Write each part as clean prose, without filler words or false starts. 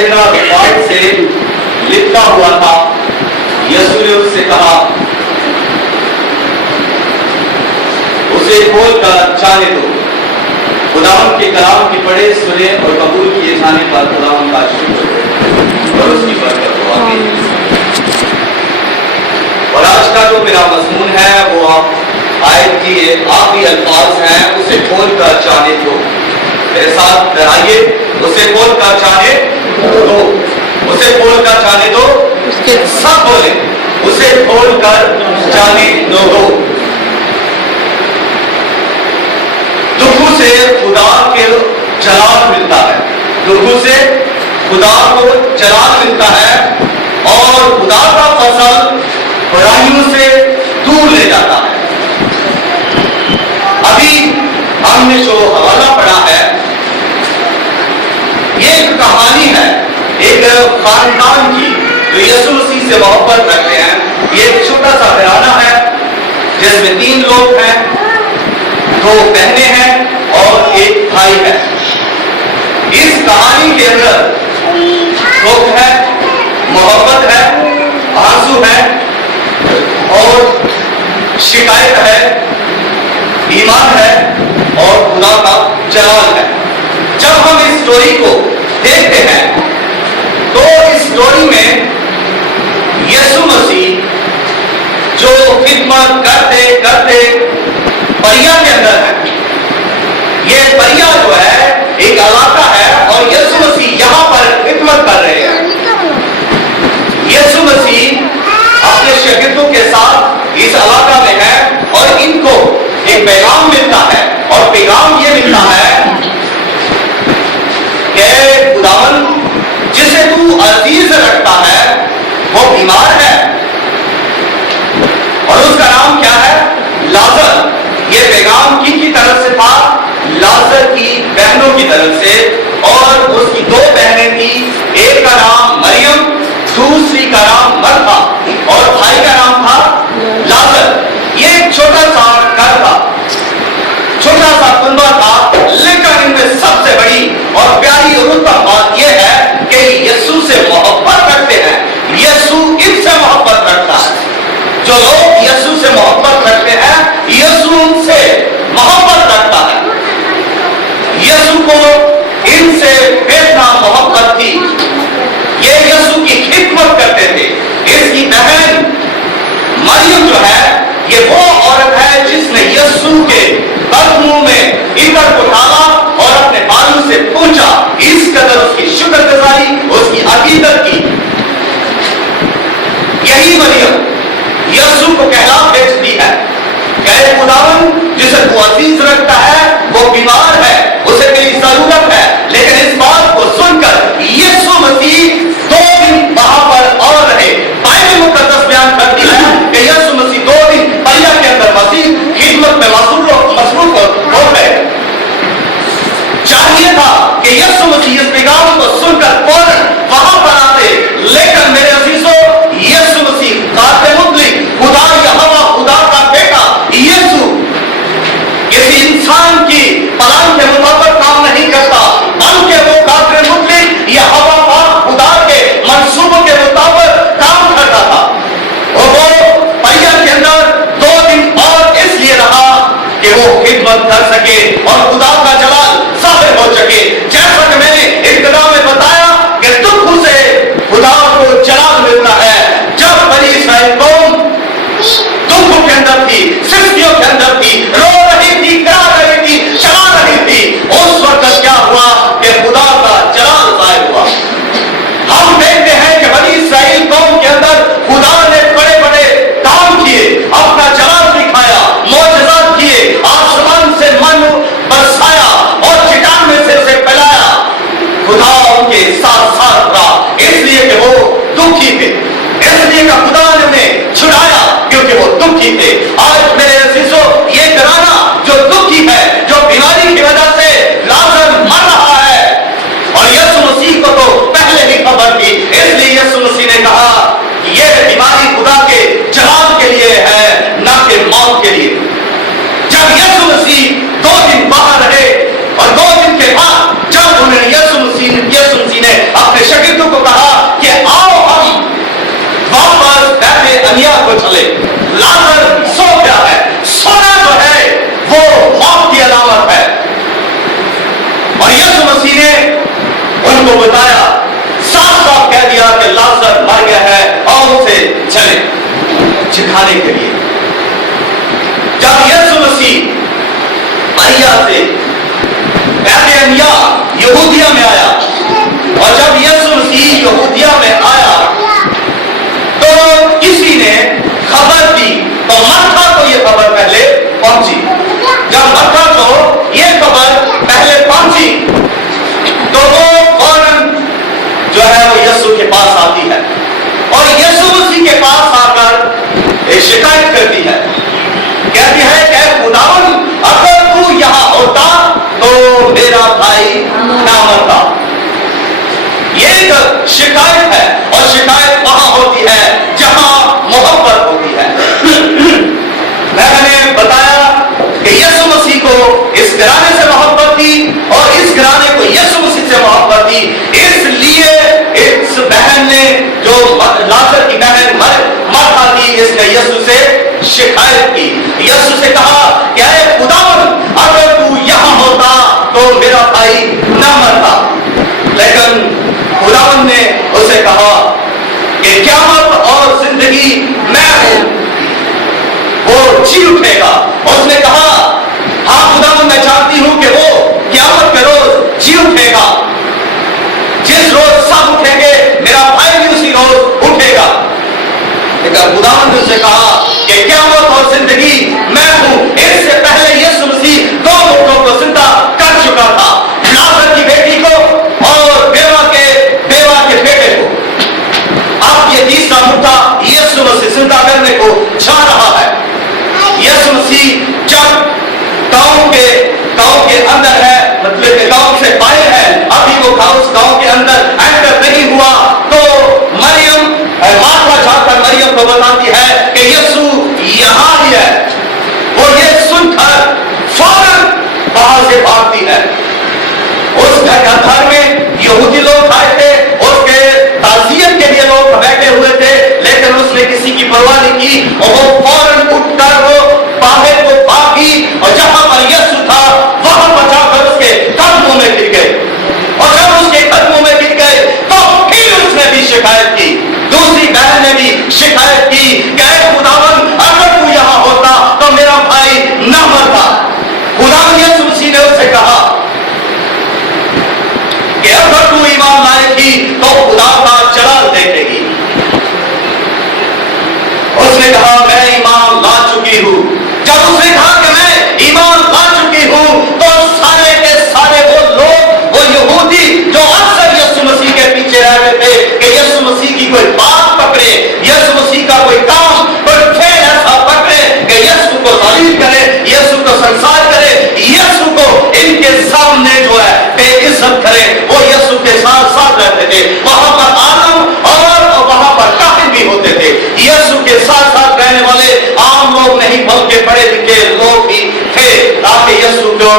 चेहरा रुमाल से लिपटा हुआ था। यीशु ने उससे कहा, उसे खोलकर जाने दो। खुदावंद के कलाम की पढ़े, सुने और कबूल किए जाने पर खुदावंद का शुक्र और उसकी बरकत हो। आमीन। और आज का जो मेरा मजमून है वो आयत की आखिरी अल्फाज हैं, उसे खोलकर जाने दो। मेरे साथ दोहराइए, उसे खोलकर जाने दो, उसे खोलकर जाने दो। सब बोले, उसे खोलकर जाने दो। दुखों से खुदा के जलाल मिलता है, दुखों से खुदा को जलाल मिलता है और खुदा का फसल बुराइयों से दूर ले जाता है। अभी हमने जो हवाला पढ़ा है, ये एक कहानी है एक खानदान की जो यीशु मसीह से मोहब्बत रखते हैं। ये एक छोटा सा घराना है जिसमें 3 लोग हैं, 2 बहनें हैं और एक भाई है। इस कहानी के अंदर दुख है, मोहब्बत है, आंसू है और शिकायत है, ईमान है और खुदा का जलाल है। जब हम इस स्टोरी को देखते हैं तो इस स्टोरी में यीशु मसीह जो खिदमत करते करते परिया के अंदर है। ये परिया जो है एक इलाका है और यीशु मसीह यहाँ पर खिदमत कर रहे हैं। यीशु मसीह अपने शागिर्दों के साथ इस इलाका में है और इनको एक पैगाम मिलता है और पैगाम ये मिलता है कि खुदावंद जिसे तू अजीज रखता है वो बीमार है और उसका नाम क्या है? लाजर। ये पैगाम की तरफ से था, लाजर की बहनों की तरफ से। और उसकी 2 बहनें थी, एक का नाम मरियम, दूसरी का नाम मरथा और भाई का नाम था लाजर। ये एक छोटा सा घर था, छोटा सा कुनबा था, लेकिन इनमें सबसे बड़ी और प्यारी और उत्तम बात यह है कि यीशु से मोहब्बत रखते हैं। यीशु इनसे मोहब्बत रखता है। जो लोग यीशु से मोहब्बत रखते हैं, यीशु उनसे मोहब्बत रखता है। यीशु को इनसे बेहद मोहब्बत थी। ये यीशु की खिदमत करते थे। इसकी बहन मरियम जो है, ये वो औरत है जिसने यीशु के कदमों में इतर को डाला और अपने बालों से पूछा। इस कदर उसकी शुक्रगुजारी, उसकी अकीदत की। यही मरियम यीशु को कहला भेजती है, कहे खुदावंद जिसे तू अजीज रखता है वो बीमार है, उसे तेरी जरूरत है। लेकिन इस बात को सुनकर यीशु मसीह 2 दिन वहां पर और रहे। बाइबल मुकद्दस बयान करती है कि यीशु मसीह 2 दिन परिया के अंदर मसीह खिदमत में मसरूफ हो गए। चाहिए था कि यीशु मसीह इस पैगाम को सुनकर फौरन वहां पर आते, लेकिन मेरे अजीजों, यीशु मसीह काते मुतलिक खुदा यहोवा खुदा का बेटा यीशु किसी इंसान की प्लान के मुताबिक काम नहीं करता, बल्कि वो काते मुतलिक यहोवा खुदा के मंसूबों के मुताबिक काम करता था। और वो परिया के अंदर 2 दिन और इसलिए रहा कि वो खिदमत कर सके और खुदा का जलाल जाहिर हो सके। जैसा कि मैंने इब्तिदा में बताया कि दुख ने उनको बताया, साफ साफ कह दिया कि लाजर मर गया है और उसे चले छिखाने के लिए। जब यीशु मसीह मरिया से बैतलहमिया यहूदिया में आया, और जब यीशु मसीह यहूदिया में आया तो किसी ने खबर दी, तो मत्था को ये खबर पहले पहुंची। जब मत्था को ये खबर पहले पहुंची तो वो फौरन जो है वो यीशु के पास आती है और यीशु मसीह के पास आकर एक शिकायत करती है, कहती है कि खुदावन, अगर तू यहां होता तो मेरा भाई ना मरता। ये एक शिकायत है, और शिकायत वहां होती है जहां मोहब्बत होती है। मैंने बताया कि यीशु मसीह को इस घराने से मोहब्बत थी और इस घराने को यीशु मसीह से मोहब्बत थी, इसलिए इस बहन ने, जो लाजर की बहन मार्था थी, इसने यीशु से शिकायत की। यीशु से कहा कि ऐ खुदावन, अगर तू यहां होता तो मेरा भाई न मरता। लेकिन खुदावन ने उसे कहा कि क़यामत और जिंदगी मैं हूं, वो जी उठेगा। उसने कहा, हाँ खुदावन, मैं जानती हूं कि वो क़यामत के रोज जी उठेगा, जिस रोज सब उठेंगे मेरा भाई भी उसी रोज उठेगा। लेकिन खुदावन ने उसे कहा कि क़यामत और जिंदगी मैं हूं। इससे पहले यीशु मसीह दो मुर्दों को जिंदा कर चुका था, लाजर की बेटी को और बेवा के बेटे को। अब ये तीसरा मुद्दा यीशु मसीह जिंदा करने को जा रहा है। यीशु मसीह जब गांव के अंदर है, मतलब के गांव से बाहर है, अभी वो गांव के अंदर एंटर नहीं हुआ, तो मरियम मार्था जाकर मरियम को बताती है कि यीशु यहां ही है। वो ये सुनकर फौरन बाहर से भागती है। उस घर में यहूदी लोग आए थे, उसके ताज़ियत के लिए लोग बैठे हुए थे, लेकिन उसने किसी की परवाह नहीं की और वो फौरन उठकर वो बाहर को भागी और जहां पर यीशु था वहां बचाकर उसके कदमों में गिर गए। और जब उसके कदमों में गिर गए तो फिर उसने भी शिकायत की, दूसरी बहन ने भी शिकायत की कि ऐ खुदावन, अगर तू यहां होता तो मेरा भाई न मरता। खुदावन यीशु मसीह ने उससे कहा कि अगर तू ईमान लाएगी तो खुदा का जलाल देखेगी। उसने कहा, मैं ईमान ला चुकी हूं। जब उसने कहा कि मैं ईमान ला चुकी हूं तो सारे के सारे वो लोग, वो यहूदी जो अक्सर यीशु मसीह के पीछे रहते थे कि यीशु मसीह की कोई बात पकड़े, यीशु मसीह का कोई काम, कोई खेल ऐसा पकड़े कि यीशु को तारीफ करे, यीशु को संसार करे, यीशु को इनके सामने जो है बेइज्जत करे, वो यीशु के साथ साथ रहते थे। वहां पर आलम और वहां पर काहिन भी होते थे। यीशु के साथ साथ रहने वाले आम लोग नहीं बल्कि पढ़े लिखे लोग भी थे, ताकि यीशु को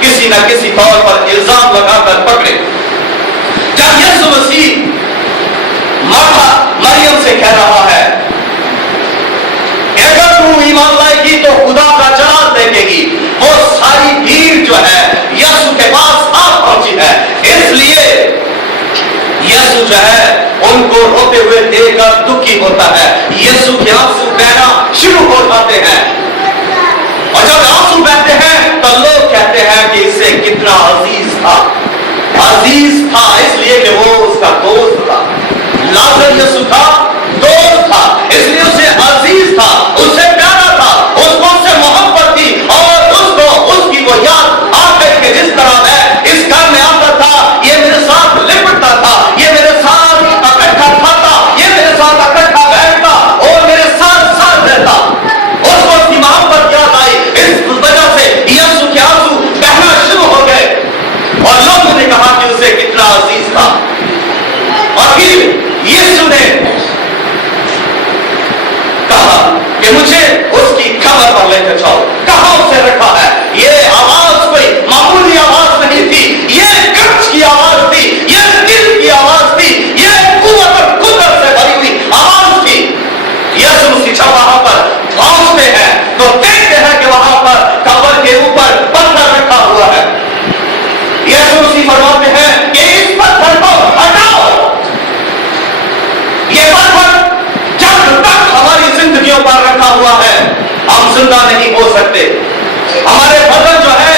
किसी न किसी तौर पर इल्जाम लगाकर पकड़े। जब यीशु मसीह मार्था मरियम से कह रहा है अगर तू ईमान लाएगी तो खुदा का जलाल देखेगी, वो सारी भीड़ जो है यीशु के पास आ पहुंची है, इसलिए यीशु जो है उनको रोते हुए देखकर दुखी होता है। यीशु के आंसू बहना शुरू हो जाते हैं और जब आंसू बहते हैं तो लोग कहते हैं कि इससे कितना अजीज था इसलिए कि वो उसका दोस्त था। लाजर यीशु का दोस्त था, इसलिए उसे अजीज था, उससे प्यारा था, उसको उससे मोहब्बत थी और उसको उसकी वो याद आकर के जिस तरह मैं इस घर में आता था, ये मेरे साथ लिपटता था, ये मेरे साथ इकट्ठा खाता, ये मेरे साथ इकट्ठा बैठता और मेरे साथ साथ रहता, उसको उसकी मोहब्बत याद आई। इस वजह से यीशु के आंसू बहना शुरू हो गए और लोगों ने कहा कि उसे कितना अजीज था। और फिर यीशु ने कहा कि मुझे उसकी खबर पर लेकर जाओ, कहां उसे रखा है। ये आवाज कोई मामूली आवाज नहीं थी, ये गज की आवाज थी, ये दिल की आवाज थी, ये कुव्वत और कुदरत से भरी हुई आवाज थी। यीशु मसीह जब वहां पर पहुंचते हैं तो देखते हैं कि वहां पर कब्र के ऊपर पत्थर रखा हुआ है। यीशु मसीह फरमाते हैं हुआ है, हम जिंदा नहीं हो सकते। हमारे बदन जो है,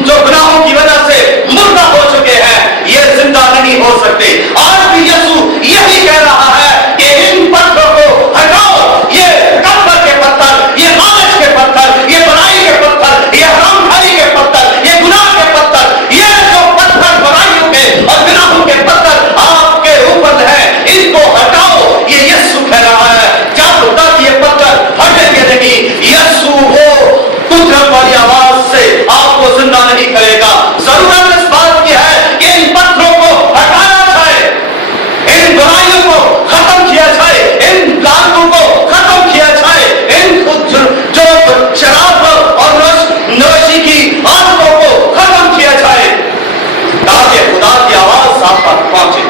जो गुनाहों की वजह से मुर्दा हो चुके हैं, ये जिंदा नहीं हो सकते। आज भी यीशु यही कह रहा है कि इन पत्थरों को हटाओ, ये कब्र के पत्थर, ये लालच के पत्थर, ये बुराई के पत्थर, ये हरामखारी के पत्थर, ये गुनाह के पत्थर, ये जो पत्थर बुराइयों के और गुनाहों के पत्थर आपके ऊपर है, इनको हटाओ। ये यीशु कह रहा है। जब तक ये पत्थर हटेंगे नहीं, यीशु वो कुदरत वाली आवाज से आपको जिंदा नहीं करेगा। जरूरत इस बात की है कि इन पत्थरों को हटाया जाए, इन बुराइयों को खत्म किया जाए, इन लानतों को खत्म किया जाए, इन जो शराब और नशे की आदतों को खत्म किया जाए, ताकि खुदा की आवाज आप तक पहुंचे।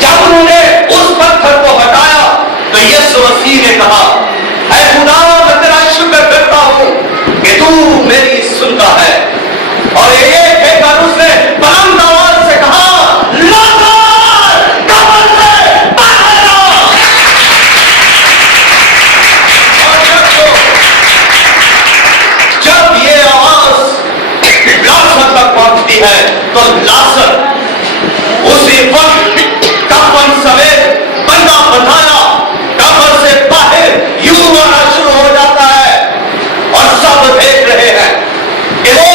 जब उन्होंने उस पत्थर को हटाया तो यीशु मसीह ने कहा, ऐ खुदा, मैं तेरा शुक्र करता हूं कि तू मेरी सुनता है। और एक कहकर उसने बुलंद आवाज से कहा, लाजर कब्र से बाहर आ। और जब ये आवाज लाजर तक पहुंचती है तो लाजर उसी वक्त कफन समेत बंदा बंधाया कब्र से बाहर यूं आना शुरू हो जाता है। और सब देख रहे हैं कि वो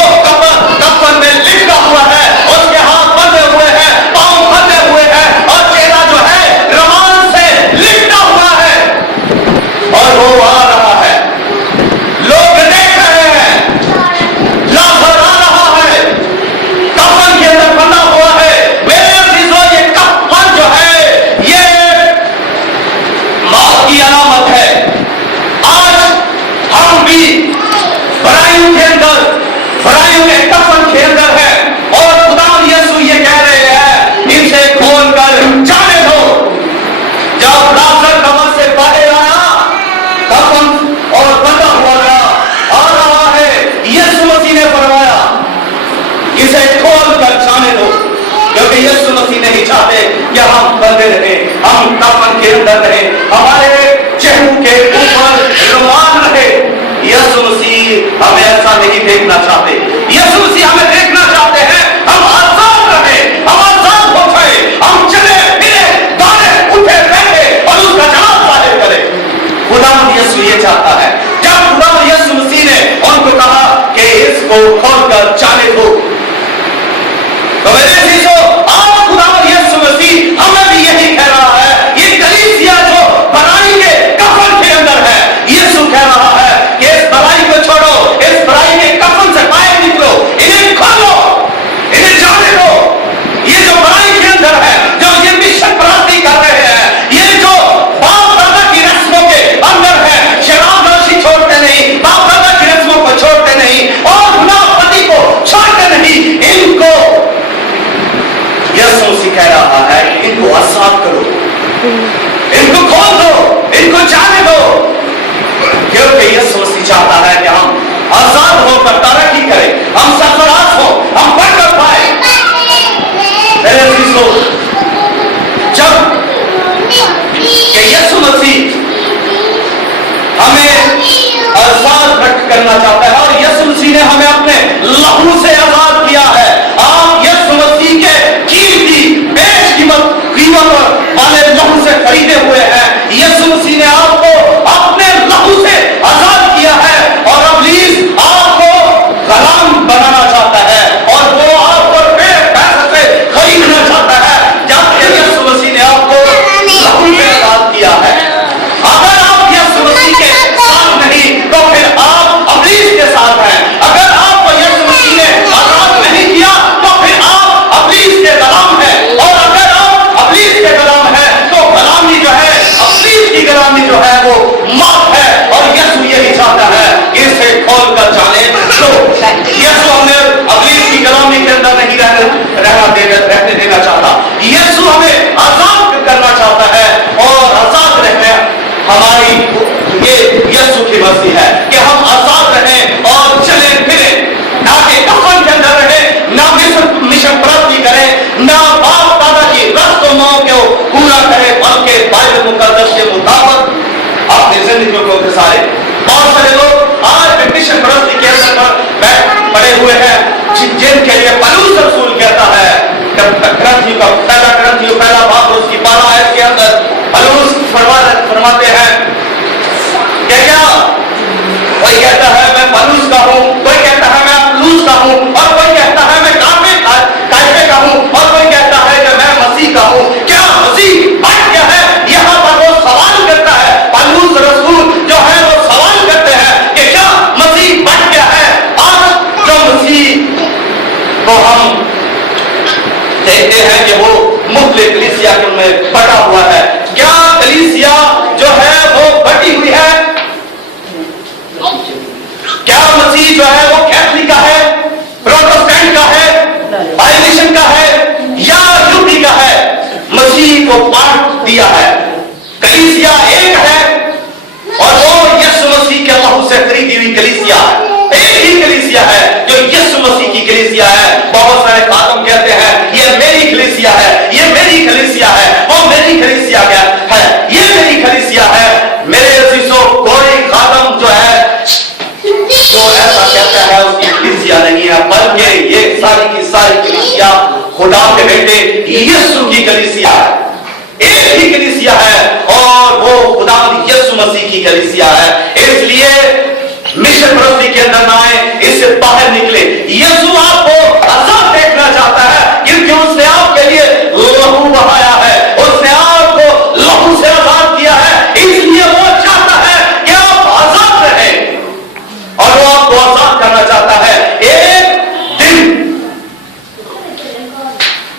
कफन में लिपटा हुआ है, उसके हाथ बंधे हुए हैं, पांव बंधे हुए हैं और चेहरा जो है रुमाल से लिपटा हुआ है और वो आ रहा है। लोग देख रहे हैं, लाजर आ रहा है, कफन के अंदर बंधा हुआ है। मेरे अजीजों, ये कफन जो है ये मौत की अलामत है। आज हम भी बुराइयों के अंदर, बुराइयों के कफन के अंदर है और खुदा यीशु ये कह रहे हैं, इसे खोल कर जाने दो। जब लाजर कब्र से बाहर आया, कफन और बंधा हुआ आ रहा है, यीशु मसीह ने फरमाया, इसे खोल कर जाने दो, क्योंकि यीशु मसीह नहीं चाहते कि हम बंधे रहे, हम कफन के अंदर रहे, हमारे चेहरों के ऊपर रुमाल रहे। यीशु मसीह हमें ऐसा नहीं देखना चाहते। यीशु मसीह हमें देखना चाहते हैं हम आजाद रहे, हम आजाद हो गए, हम चले फिरे, दौड़े उठे बैठे और उसका जवाब जाहिर करें। खुदा यीशु ये चाहता है। जब खुदा यीशु मसीह ने उनको कहा कि इसको खोलकर जाने दो, तो मेरे अजीजों, आज खुदा यीशु मसीह हमें भी यही कह रहा है। ये कलीसिया जो बुराई के कफन के अंदर है, यीशु कह रहा है कि इस बुराई को छोड़ो, इस बुराई के कफन से बाहर निकलो, इन्हें खोलो, इन्हें जाने दो। ये जो बुराई के अंदर है, जो ये मिशन प्राप्ति कर रहे हैं, ये जो बाप दादा की रस्मों के अंदर है, शराब नोशी छोड़ते नहीं, बाप दादा की रस्मों को छोड़ते नहीं और गुनाहपति को छोड़ते नहीं, इनको यीशु मसीह कह रहा है कि इनको आजाद करो, इनको खोल दो, इनको जाने दो, क्योंकि यीशु मसीह चाहता है कि हम आजाद होकर तरक्की करें, हम सरफराज हो, हम बढ़कर पाए। मेरे अजीजों, जब कि यीशु मसीह हमें आजाद व्यक्त करना चाहता है और यीशु मसीह ने हमें अपने लहू से आजाद किया है। आप यीशु मसीह के कीमती बेशकीमत कीमत वाले लहू से खरीदे हुए हैं। यीशु मसीह ने आपको अपने लहू से आजाद किया है और इब्लीस आपको गुलाम बनाना चाहता है और वो आपको पैसे से खरीदना चाहता है, जबकि यीशु मसीह ने आपको लहू से आजाद किया है। अगर आप यीशु मसीह के साथ नहीं तो फिर आप इब्लीस के साथ हैं। अगर आपको यीशु मसीह ने دیکھتے ہیں کہ وہ مختلف کلیسیا میں بٹا ہوا ہے. کیا کلیسیا جو ہے وہ بٹی ہوئی ہے؟ کیا مسیح جو ہے وہ کیتھولک کا ہے، پروٹسٹنٹ کا ہے، بائبلیشن کا ہے یا یہودی کا ہے؟ مسیح کو بانٹ دیا ہے. کلیسیا ایک ہے اور وہ یسوع مسیح کے لہو سے خریدی ہوئی کلیسیا ہے. ایک ہی کلیسیا ہے جو یسوع مسیح کی کلیسیا ہے. بہت سارے خادم کہتے ہیں یہ میری کلیسیا ہے، یہ میری کلیسیا ہے، وہ میری کلیسیا ہے، یہ میری کلیسیا ہے. میرے عزیزوں، کوئی خادم جو ہے جو ایسا کہتا ہے اس کی کلیسیا نہیں ہے، بلکہ یہ ساری کی ساری کلیسیا خدا کے بیٹے یسوع کی کلیسیا ہے. ایک ہی کلیسیا ہے اور وہ خدا یسوع مسیح کی کلیسیا ہے. اس لیے مشن پرستی کے اندر نہ آئے، اس سے باہر نکلے. یسوع آپ کو آزاد دیکھنا چاہتا ہے کیونکہ اس نے آپ کے لیے لہو بہایا ہے، اس نے آپ کو لہو سے آزاد کیا ہے. اس لیے وہ چاہتا ہے کہ آپ آزاد رہیں اور وہ آپ کو آزاد کرنا چاہتا ہے. ایک دن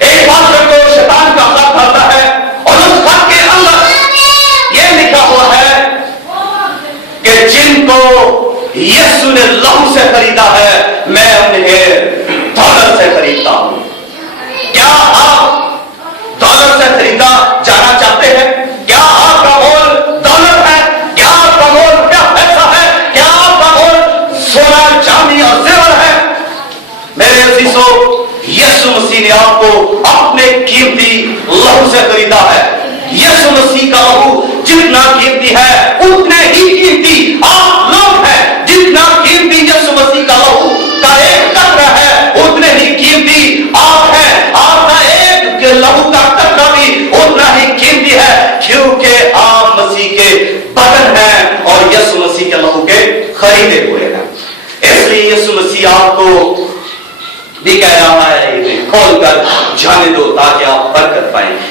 ایک پاسٹر کو شیطان کا خط آتا ہے اور اس خط کے اندر یہ لکھا ہوا ہے کہ جن کو یسوع نے لہو سے خریدا ہے میں انہیں دولت سے خریدتا ہوں. کیا آپ دولت سے خریدا جانا چاہتے ہیں؟ کیا آپ کا مول دولت ہے؟ کیا آپ کا مول کیا پیسہ ہے؟ کیا آپ کا مول سونا چاندی اور زیور ہے؟ میرے عزیزوں، یسوع مسیح نے آپ کو اپنے قیمتی لہو سے خریدا ہے. یسوع مسیح کا لہو جتنا قیمتی ہے اتنے ہی قیمتی آپ لوگ ہیں. جتنا قیمتی یسوع مسیح کا لہو کا ایک قطرہ ہے اتنے ہی قیمتی آپ ہیں. آپ کا ایک لہو کا قطرہ بھی اتنا ہی قیمتی ہے کیونکہ آپ مسیح کے بدن ہیں اور یسوع مسیح کے لہو کے خریدے ہوئے ہیں. اس لیے یسوع مسیح آپ کو بھی کہہ رہا ہے کھول کر جانے دو تاکہ آپ برکت پائیں.